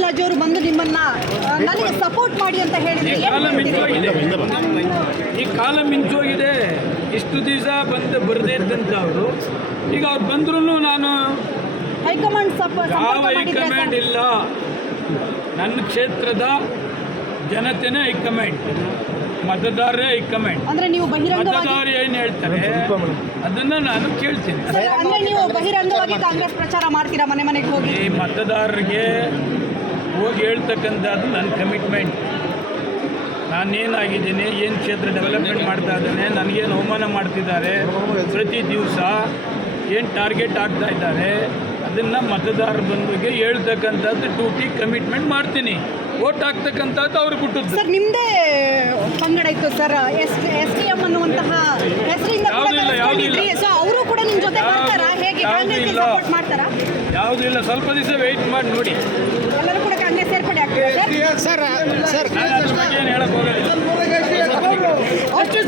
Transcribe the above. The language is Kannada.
ಅವರು ಬಂದು ನಿಮ್ಮನ್ನ ನನಗೆ ಸಪೋರ್ಟ್ ಮಾಡಿ ಅಂತ ಹೇಳಿದ್ರೆ. ಈ ಕಾಲ ಮಿಂಚೋಗಿದೆ ಈ ಕಾಲ ಮಿಂಚೋಗಿದೆ ಇಷ್ಟು ದಿವಸ ಬಂದು ಬರದೇ ಅವರು. ಈಗ ಅವ್ರು ಬಂದ್ರೂ ನಾನು ಹೈಕಮಾಂಡ್ ಸಪೋರ್ಟ್ ಯಾವ ಹೈಕಮಾಂಡ್ ಇಲ್ಲ. ನನ್ನ ಕ್ಷೇತ್ರದ ಜನತೆನೇ ಹೈಕಮಾಂಡ್. ಮತದಾರರೇ ಹೈಕಮಾಂಡ್. ಅಂದ್ರೆ ನೀವು ಬಹಿರಂಗವಾಗಿ ಮತದಾರ ಏನು ಹೇಳ್ತಾರೆ? ಅದನ್ನ ನಾನು ಕೇಳ್ತೀನಿ. ಅಂದ್ರೆ ನೀವು ಬಹಿರಂಗವಾಗಿ ಕಾಂಗ್ರೆಸ್ ಪ್ರಚಾರ ಮಾಡ್ತೀರಾ ಮನೆ ಮನೆಗೆ ಹೋಗಿ? ಮತದಾರರಿಗೆ ಹೋಗಿ ಹೇಳ್ತಕ್ಕಂಥದ್ದು ನನ್ನ ಕಮಿಟ್ಮೆಂಟ್ ನಾನೇನಾಗಿದ್ದೀನಿ ಏನು ಕ್ಷೇತ್ರ ಡೆವಲಪ್ಮೆಂಟ್ ಮಾಡ್ತಾ ಇದ್ದೇನೆ ನನಗೇನು ಅವಮಾನ ಮಾಡ್ತಿದ್ದಾರೆ ಪ್ರತಿ ದಿವಸ ಏನು ಟಾರ್ಗೆಟ್ ಆಗ್ತಾ ಇದ್ದಾರೆ ಅದನ್ನು ಮತದಾರ ಬಂದಿಗೆ ಹೇಳ್ತಕ್ಕಂಥದ್ದು ಡ್ಯೂಟಿ ಕಮಿಟ್ಮೆಂಟ್ ಮಾಡ್ತೀನಿ. ಓಟ್ ಆಗ್ತಕ್ಕಂಥದ್ದು ಅವ್ರಿಗೆ ಬಿಟ್ಟದ್ದು ಸರ್ ನಿಮ್ಮದೇ ಪಂಗಡ ಇತ್ತು sir S S D M ಅನ್ನುವಂತಹ ಹೆಸರಿಂದ. ಸೊ ಅವರು ಕೂಡ ನಿಮ್ಮ ಜೊತೆ ಬರ್ತಾರಾ? ಹೇಗೆ ಯಾವ್ದು ಕಾಂಗ್ರೆಸ್ಗೆ ಇಲ್ಲ. ಸಪೋರ್ಟ್ ಮಾಡ್ತಾರಾ? ಯಾವುದೂ ಇಲ್ಲ ಸ್ವಲ್ಪ ದಿವಸ ವೆಯ್ಟ್ ಮಾಡಿ ನೋಡಿ. Sir sir. ಅಷ್ಟು